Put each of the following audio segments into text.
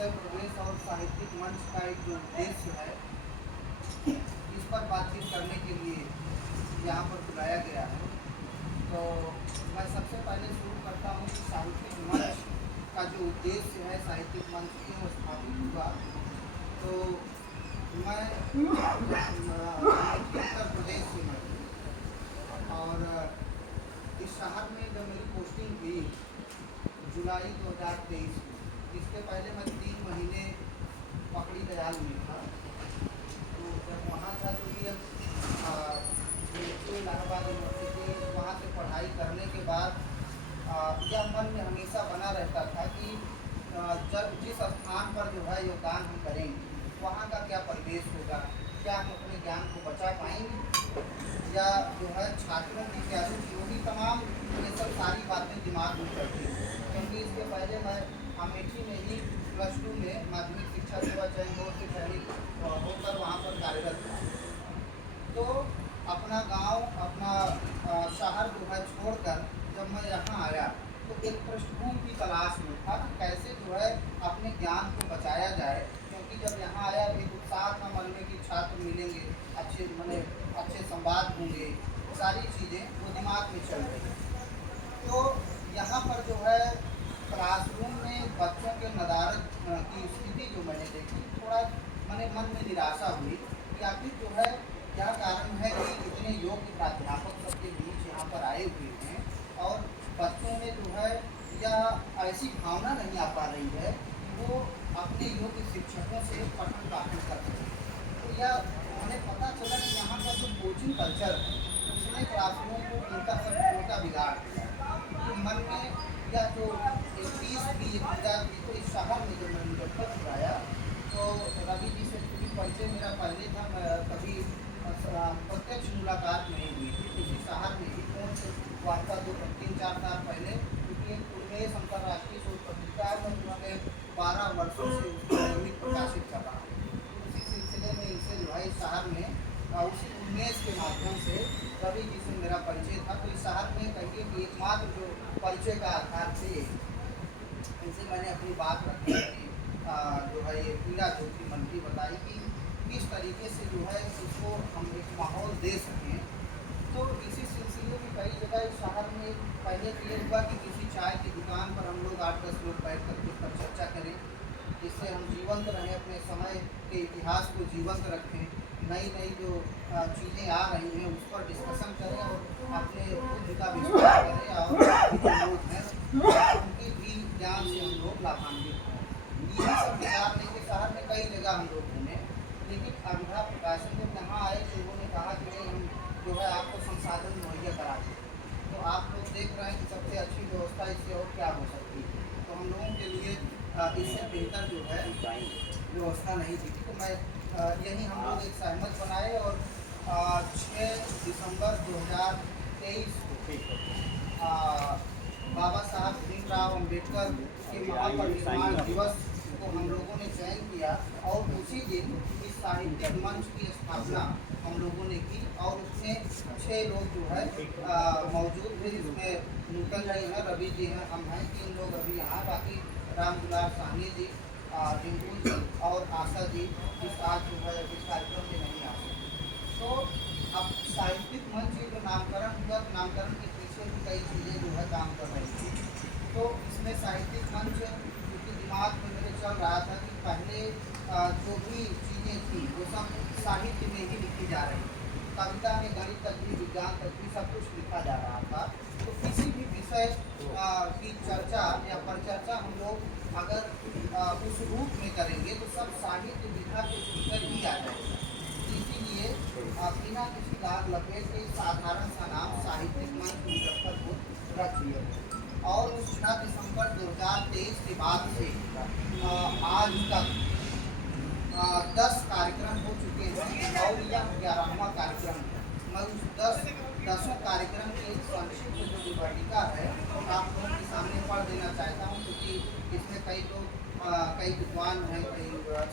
विषय प्रवेश और साहित्यिक मंच का एक जो उद्देश्य है, इस पर बातचीत करने के लिए यहाँ पर बुलाया गया है। तो मैं सबसे पहले शुरू करता हूँ कि साहित्यिक मंच का जो उद्देश्य है, साहित्यिक मंच क्यों स्थापित हुआ। तो मैं उत्तर प्रदेश से मैं और इस शहर में जब मेरी पोस्टिंग हुई जुलाई 2023 में, इसके पहले मैं 3 महीने पकड़ी दयाल में था। तो जब वहाँ था तो ये इलाहाबाद यूनिवर्सिटी, वहाँ से पढ़ाई करने के बाद यह मन में हमेशा बना रहता था कि जब जिस स्थान पर जो है योगदान हम करेंगे वहाँ का क्या परिवेश होगा, क्या हम अपने ज्ञान को बचा पाएंगे या जो है छात्रों की क्या रुचि होगी। तमाम ये सब सारी बातें दिमाग में चलती हैं, क्योंकि इसके पहले मैं अमेठी में ही +2 में माध्यमिक शिक्षा सेवा चयन बोर्ड के सैनिक होकर वहाँ पर कार्यरत था। तो अपना गांव, अपना शहर जो है छोड़कर जब मैं यहाँ आया तो एक पृष्ठभूमि की तलाश में था कि कैसे जो है अपने ज्ञान को बचाया जाए, क्योंकि जब यहाँ आया एक उत्साह था मन में कि छात्र मिलेंगे, अच्छे संवाद होंगे, सारी चीज़ें वो दिमाग में चल रही। तो यहाँ पर जो है क्लासरूम में बच्चों के नदारत की स्थिति जो मैंने देखी, थोड़ा मन में निराशा हुई कि आखिर जो है क्या कारण है कि इतने योग्य प्राध्यापक सबके बीच यहाँ पर आए हुए हैं और बच्चों में जो है यह ऐसी भावना नहीं आ पा रही है कि वो अपने योग्य शिक्षकों से पठन पाठन कर सकें। तो यह हमें पता चला कि यहाँ का जो कोचिंग कल्चर है उसने क्लासरूम को उनका बिगाड़ दिया। तो मन में यह जो 21 की पूजा थी, तो इस शहर में जब मैं मुजफ्फरपुर आया तो रवि जी से पूरी परिचय मेरा पहले था, मैं कभी प्रत्यक्ष मुलाकात नहीं हुई थी। इसी शहर में ही फोन से वार्ता 2-3-4 साल पहले, क्योंकि एक उन्मेष अंतर्राष्ट्रीय शोध पत्रिका है, मैं उन्होंने 12 वर्षों से उसको नियमित प्रकाशित कर रहा हूँ। उसी सिलसिले में इनसे जो है इस शहर में उसी उन्मेष के माध्यम से रवि जी से मेरा परिचय था। तो इस शहर में कहिए कि एकमात्र जो परिचय का आधार थे, इनसे मैंने अपनी बात रखी, जो है ये पीड़ा जो थी मन की बताई कि किस तरीके से जो है इसको हम एक माहौल दे सकें। तो इसी सिलसिले में कई जगह इस शहर में पहले तो ये हुआ कि किसी चाय की दुकान पर हम लोग 8-10 लोग बैठ कर के पर चर्चा करें, जिससे हम जीवंत रहें, अपने समय के इतिहास को जीवंत रखें, नई नई जो चीज़ें आ रही हैं उस पर डिस्कशन करें और अपने खुद का विश्वास करें और जो लोग हैं उनके भी ज्ञान से हम लोग लाभान्वित हों। यही सब विचार लेके शहर में कई जगह हम लोग घूमे, लेकिन अभिधा प्रकाशन जब यहाँ आए तो उन्होंने कहा कि नहीं, हम जो है आपको संसाधन मुहैया कराते हैं। तो आप लोग देख रहे हैं कि सबसे अच्छी व्यवस्था इससे और क्या हो सकती है। तो हम लोगों के लिए इससे बेहतर जो है व्यवस्था नहीं दिखी। तो मैं यही हम लोग एक सहमत बनाए और 6 दिसंबर 2023 को बाबा साहब भीमराव अम्बेडकर के महापरिनिर्वाण दिवस को हम लोगों ने चयन किया और उसी दिन इस साहित्यिक मंच की स्थापना हम लोगों ने की। और उसमें 6 लोग जो है मौजूद थे, जिसमें नूतन जी हैं, रवि जी हैं, हम हैं, 3 लोग अभी यहाँ, बाकी राम दुलार साहनी जी, रिंकू जी और आशा जी इस आज जो है इस कार्यक्रम में नहीं आ सकते। तो अब साहित्यिक मंच जो नामकरण हुआ, नामकरण के पीछे भी कई चीज़ें जो है काम कर रही थी। तो इसमें साहित्यिक मंच क्योंकि दिमाग में मेरे चल रहा था कि पहले जो भी चीज़ें थी वो सब साहित्य में ही लिखी जा रही थी, कविता में गणित तक भी, विज्ञान तक भी सब कुछ लिखा जा रहा था। तो किसी भी विषय की चर्चा या परिचर्चा हम लोग अगर उस रूप में करेंगे तो सब साहित्य विधा के भीतर ही आ जाएगा। इसीलिए बिना किसी दाग लपेट के साधारण सा नाम साहित्यिक मंच मुजफ्फरपुर रख दिया। और उस 6 दिसंबर 2023 के बाद से आज तक 10 कार्यक्रम हो चुके हैं और यह 11वां कार्यक्रम है। मैं उस 10 कार्यक्रम की संक्षिप्त जो विवरणिका है आप लोगों के सामने पढ़ देना चाहता हूँ, क्योंकि इसमें कई लोग, कई विद्वान हैं, कई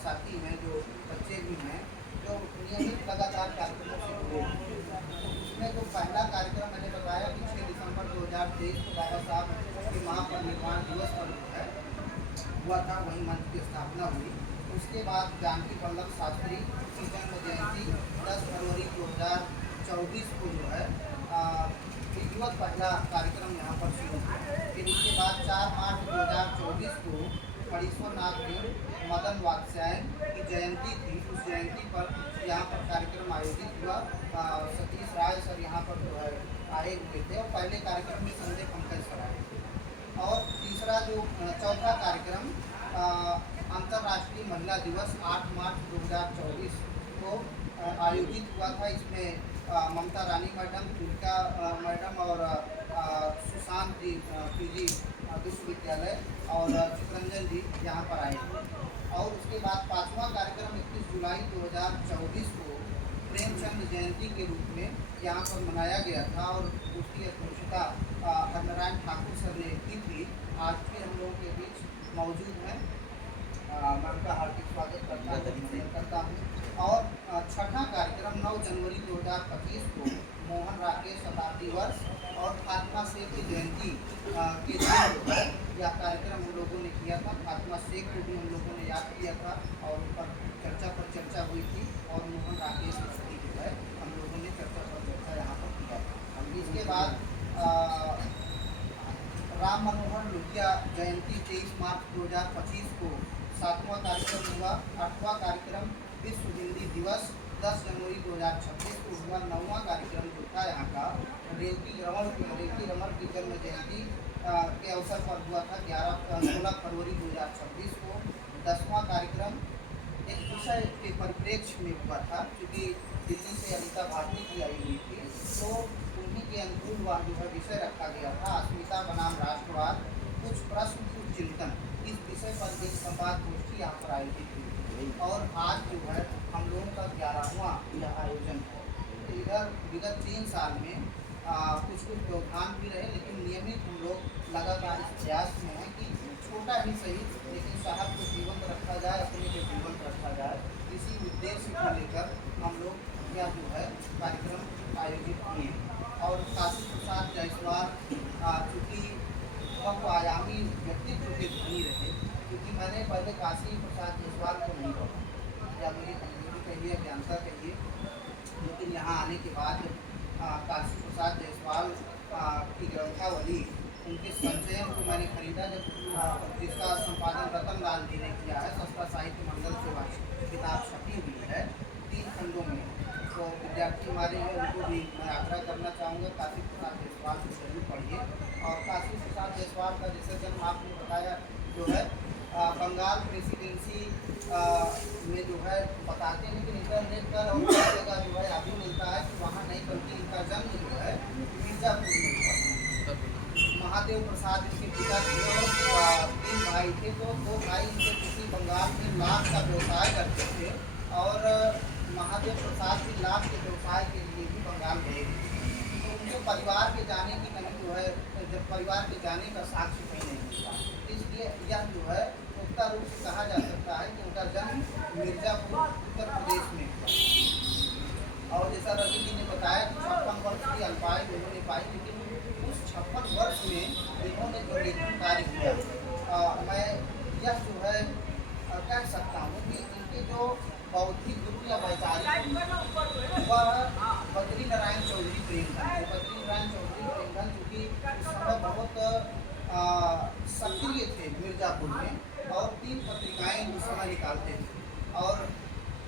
साथी हैं, जो बच्चे भी हैं जो नियमित लगातार कार्यक्रमों से जुड़े हैं। तो उसमें जो पहला कार्यक्रम मैंने बताया कि 6 दिसंबर 2023 को बाबा साहब के महापरिनिर्वाण दिवस पर जो है हुआ था, वहीं मंच की स्थापना हुई। उसके बाद जानकी वल्लभ शास्त्री की जन्म जयंती 10 फरवरी 2024 को जो है विधिवत पहला कार्यक्रम यहाँ पर शुरू हुआ। फिर उसके बाद 4 मार्च 2024 को फणीश्वर नाथ देव मदन वात्स्यायन की जयंती थी। उस जयंती पर यहाँ पर कार्यक्रम आयोजित हुआ। सतीश राय सर यहाँ पर जो है आए हुए थे और पहले कार्यक्रम में संजय पंकज सर आए थे। और तीसरा जो चौथा कार्यक्रम अंतर्राष्ट्रीय महिला दिवस 8 मार्च 2024 को आयोजित हुआ था। इसमें ममता रानी मैडम, तुलिका मैडम और सुशांत जी पीजी विश्वविद्यालय और चित्रंजन जी यहाँ पर आए थे। और उसके बाद पाँचवा कार्यक्रम 31 जुलाई 2024 को प्रेमचंद जयंती के रूप में यहाँ पर मनाया गया था और उसकी अध्यक्षता नारायण ठाकुर सर ने की थी। आज भी हम लोगों के बीच मौजूद हैं। मैं उनका हार्दिक स्वागत करता हूँ। और छठा कार्यक्रम 9 जनवरी 2025 को मोहन राकेश शताब्दी वर्ष और फातिमा शेख की जयंती के दिन जो है यह कार्यक्रम हम लोगों ने किया था। फातिमा शेख को भी हम लोगों ने याद किया था और उन पर चर्चा हुई थी और मोहन राकेश की जो है हम लोगों ने चर्चा यहाँ पर किया था। इसके बाद राम मनोहर लोहिया जयंती 23 मार्च 2025 को 7वां कार्यक्रम हुआ। 8वां कार्यक्रम विश्व हिंदी दिवस 10 जनवरी 2026 को हुआ। 9वां कार्यक्रम जो था यहाँ का रेवती रमन की जन्म जयंती के अवसर पर हुआ था 16 फरवरी 2026 को। 10वां कार्यक्रम एक विषय के परिप्रेक्ष्य में हुआ था, क्योंकि दिल्ली से अनिता भारती की आई हुई थी, तो उन्हीं के अनुकूल वह जो है विषय रखा गया था अस्मिता बनाम राष्ट्रवाद, कुछ प्रश्न कुछ चिंतन। इस विषय पर एक संवाद गोष्ठी यहाँ पर आयोजित हुई और आज जो है हम लोगों का 11वां यह आयोजन है। तो इधर विगत 3 साल में कुछ व्यवधान भी रहे, लेकिन नियमित हम लोग लगातार इस प्रयास में हैं कि छोटा ही सही लेकिन साहब को जीवंत रखा जाए, अपने को जीवंत रखा जाए। इसी उद्देश्य को लेकर हम लोग यह जो है कार्यक्रम आयोजित किए। और काशी प्रसाद जायसवाल चूँकि बहुआयामी व्यक्तित्व के धनी रहे, क्योंकि मैंने पहले काशी प्रसाद जायसवाल को नहीं पढ़ा या मेरी कमजोरी कहिए ज्ञानता कहिए, लेकिन यहाँ आने के बाद काशी प्रसाद जायसवाल की ग्रंथावली उनके संचयन को मैंने खरीदा, जब जिसका संपादन रतन लाल जी ने किया है। संस्था साहित्य मंडल से किताब छपी हुई है 3 खंडों में। तो विद्यार्थी हमारे हैं, उनको भी मैं आग्रह करना चाहूँगा काशी प्रसाद जायसवाल से जरूर पढ़िए। और काशी प्रसाद जायसवाल का जैसे जन्म आपने बताया जो है बंगाल प्रेसिडेंसी में जो है बताते हैं, लेकिन इंटरनेट पर और जगह जो है अभी मिलता है कि वहाँ नहीं, बल्कि इनका जन्म जो है मिर्जापुर में हुआ। महादेव प्रसाद इनके पिता थे और 3 भाई थे। तो 2 भाई इनके किसी बंगाल में लाख का व्यवसाय करते थे और महादेव प्रसाद भी लाख के व्यवसाय के लिए भी बंगाल गए थे। तो उनके परिवार के जाने की कहीं जो है, जब परिवार के जाने का साक्ष्य कहीं नहीं मिलता, इसलिए यह जो है पुख्ता रूप से कहा जा सकता है कि उनका जन्म मिर्जापुर उत्तर प्रदेश में हुआ। और जैसा रवि जी ने बताया कि 56 वर्ष की अल्पायु उन्होंने पाई, लेकिन उस 56 वर्ष में इन्होंने जो लेखन कार्य किया, मैं यह जो है कह सकता हूँ कि इनके जो बौद्धिक गुरु या वैचारिक वह बद्री नारायण चौधरी प्रेमधन। बद्री नारायण चौधरी प्रेमधन चूँकि उस समय बहुत सक्रिय थे मिर्जापुर में और 3 पत्रिकाएँ उस समय निकालते थे। और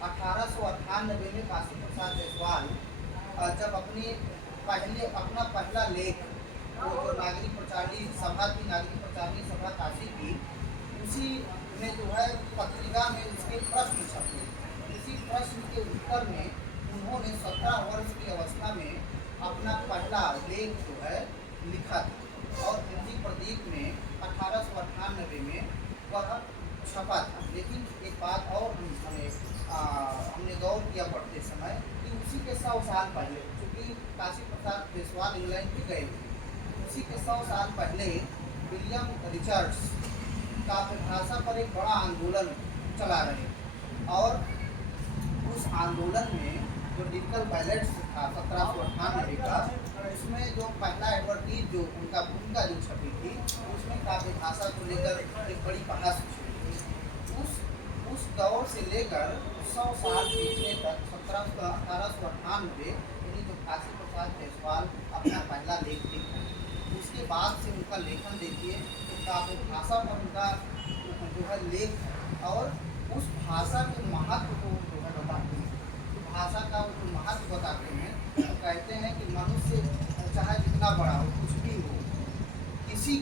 1898 में काशी प्रसाद जायसवाल जब अपना पहला लेख वो जो नागरिक प्रचारणी सभा थी, नागरिक प्रचारणी सभा काशी की, उसी में जो है पत्रिका में उसके प्रश्न छपे। उसी प्रश्न के उत्तर में उन्होंने 17 वर्ष की अवस्था में अपना पहला लेख जो है लिखा था और हिंदी प्रदीप में 1898 में वह छपा था। लेकिन एक बात और हमने गौर किया पढ़ते समय कि उसी के 100 साल पहले, क्योंकि काशी प्रसाद जायसवाल इंग्लैंड भी गए थे, उसी के 100 साल पहले विलियम रिचर्ड्स काव्य भाषा पर एक बड़ा आंदोलन चला रहे और उस आंदोलन में जो डिजिटल बैलेट्स था 1798 का, उसमें जो पहला एडवर्टीज जो उनका भूमिका जो छपी थी, उसमें काव्य भाषा को लेकर एक बड़ी बहस हुई। उस दौर से लेकर 100 साल बीतने तक 1898 यानी जो काशी प्रसाद जायसवाल अपना पहला लेख लिखे, उसके बाद से उनका लेखन देखिए, उनका भाषा पर उनका जो है लेख है, और उस भाषा के महत्व को जो है बताते हैं। तो भाषा का वो जो महत्व बताते हैं, तो कहते हैं कि मनुष्य चाहे जितना बड़ा हो, कुछ भी हो, किसी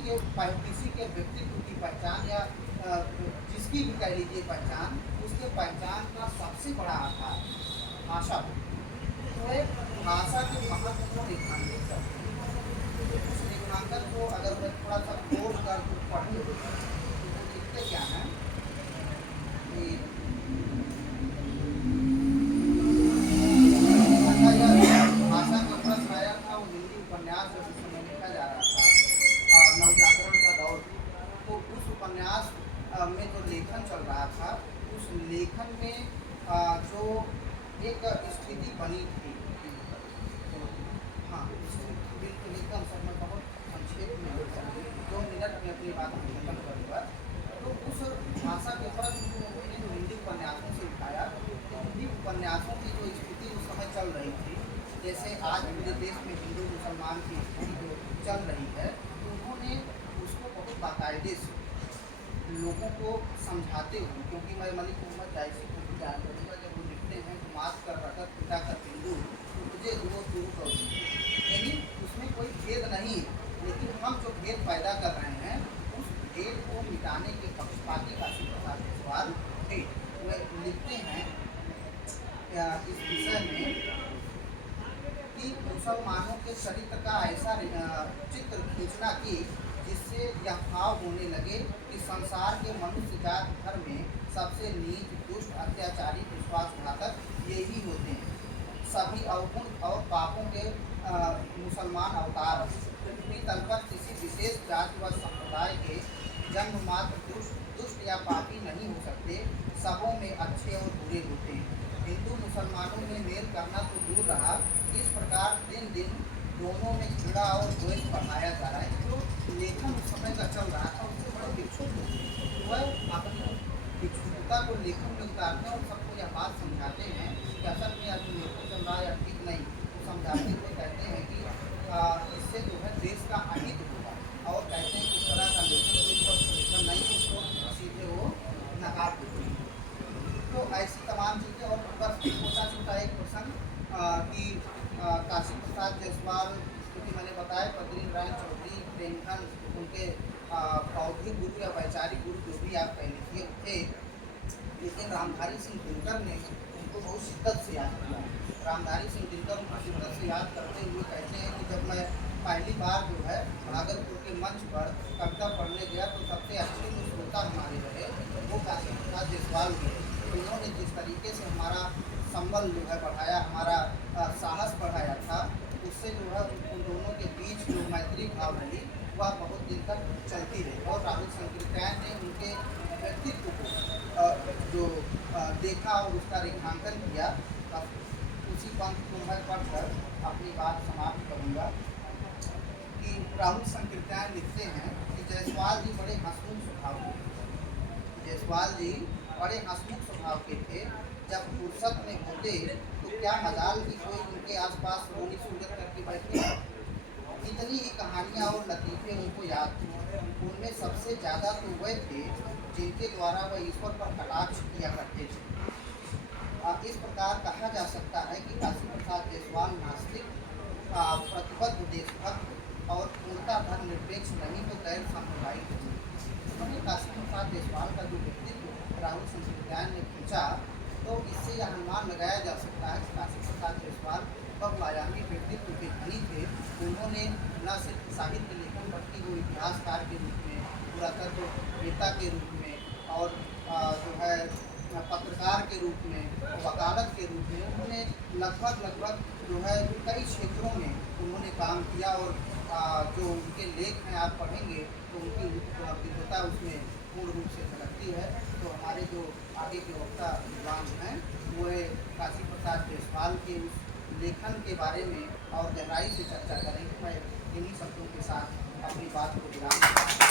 के व्यक्तित्व की पहचान या जिसकी भी कह लीजिए पहचान, उसके पहचान का सबसे बड़ा आधार भाषा हो। तो एक भाषा के महत्व को रेखांकित करते हैं। उस रेखांकन को अगर मैं थोड़ा सा खोल कर पढ़ूँ तो लिखते क्या है कि भाषा का प्रश्न आया था, वो हिंदी उपन्यास उस समय लिखा जा रहा था, नवजागरण का दौर। तो उस उपन्यास में जो लेखन चल रहा था, उस लेखन में जो एक स्थिति बनी थी, तो हाँ बिल्कुल एकदम सर, मैं बहुत संक्षेप में 2 मिनट में अपनी बात को खत्म करूँगा। तो उस भाषा के प्रश्न को उन्होंने जो हिंदी उपन्यासों से उठाया, तो हिंदी उपन्यासों की जो स्थिति उस समय चल रही थी, जैसे आज पूरे देश में हिंदू मुसलमान की स्थिति जो चल रही है, तो उन्होंने उसको बहुत बाकायदे से लोगों को समझाते हुए, क्योंकि मैं मलिक मोहम्मद जायसी को भी जान करूँगा, जब वो लिखते हैं तो मात कर रखत पिता कर हिंदू तुझे दुओ शुरू करूँ, यानी उसमें कोई भेद नहीं है, लेकिन हम जो भेद पैदा कर रहे हैं उस भेद को मिटाने के पक्षपाती काशी प्रसाद जायसवाल थे। वह लिखते हैं इस विषय में कि मुसलमानों के चरित्र का ऐसा चित्र खींचना कि जिससे यह भाव होने लगे कि संसार के मनुष्य जात भर में सबसे नीच, दुष्ट, अत्याचारी, विश्वासघातक यही होते हैं। सभी अवगुण और पापों के मुसलमान अवतार पृथ्वी तल पर किसी विशेष जाति व संप्रदाय के जन्म मात्र दुष्ट या पापी नहीं हो सकते, सबों में अच्छे और बुरे होते हैं। हिंदू मुसलमानों में मेल करना तो दूर रहा, इस प्रकार दिन दिन दोनों में घृणा और द्वेष बढ़ाया जा रहा है। जो लेखन उस समय का चल रहा था, उससे बड़े विक्षुब्ध थे। वह अपनी विक्षुब्धता को लेखन में उतारते हैं और सबको यह बात समझाते हैं कि असल में यह जो लेखन चल रहा है ठीक नहीं, तो समझाते हुए कहते हैं कि इससे जो है देश का अहित होगा, और कहते हैं कि इस तरह का लेखन कोई स्वस्थ लेखन नहीं, उसको सीधे वो नकार देते हैं। तो ऐसी तमाम चीज़ें, और बस छोटा छोटा एक प्रसंग कि काशी प्रसाद जायसवाल, क्योंकि मैंने बताया बद्रीनारायण चौधरी प्रेमचंद उनके बौद्धिक गुरु या वैचारिक गुरु जो भी आप कह लीजिए थे, लेकिन रामधारी सिंह दिनकर ने उनको बहुत शिद्दत से याद किया। रामधारी सिंह दिनकर उनको शिद्दत से याद करते हुए कहते हैं कि जब मैं पहली बार जो है भागलपुर के मंच पर कविता पढ़ने गया, तो सबसे अच्छे जो श्रोता हमारे रहे वो काशी प्रसाद जायसवाल थे। उन्होंने जिस तरीके से हमारा संबल जो है बढ़ाया, हमारा साहस बढ़ाया था, उससे जो है उन दोनों के बीच जो मैत्री भाव रही वह बहुत दिन तक चलती रही। और राहुल शंकरचार्य ने उनके व्यक्तित्व को जो देखा और उसका रेखांकन किया। अब उसी पंथ को मैं पढ़कर अपनी बात समाप्त करूँगा कि राहुल शंकरचार्य लिखते हैं कि जायसवाल जी बड़े हंसमुख स्वभाव के, जायसवाल जी बड़े हंसमुख स्वभाव के थे। जब फुर्सत में होते तो क्या मजाल कि कोई उनके आसपास रोनी सूरत करके बैठे। इतनी ही कहानियाँ और लतीफ़े उनको याद थे। उनमें सबसे ज़्यादा तो वह थे जिनके द्वारा वह ईश्वर पर कटाक्ष किया करते थे। इस प्रकार कहा जा सकता है कि काशी प्रसाद जायसवाल नास्तिक, प्रतिबद्ध देशभक्त और पूर्णतः धर्मनिरपेक्ष नहीं तो गैर सांप्रदायिक थे। उन्होंने काशी प्रसाद जायसवाल का जो व्यक्तित्व राहुल शंकरचार्य ने खींचा, तो इससे यह अनुमान लगाया जा सकता है कि काशी प्रसाद जायसवाल बहुआयामी व्यक्तित्व के धनी थे। उन्होंने न सिर्फ साहित्य लेखन बल्कि वो इतिहासकार के रूप में, पुरातत्व नेता के रूप में, और जो है पत्रकार के रूप में, वकालत के रूप में, उन्होंने लगभग जो है कई क्षेत्रों में उन्होंने काम किया। और जो उनके लेख हैं आप पढ़ेंगे तो उनकी विद्वता उसमें पूर्ण रूप से झलकती है। तो हमारे जो आगे के वक्ता विद्वान हैं वो काशी प्रसाद जायसवाल के उस लेखन के बारे में और गहराई से चर्चा करेंगे। मैं इन्हीं शब्दों के साथ अपनी बात को विराम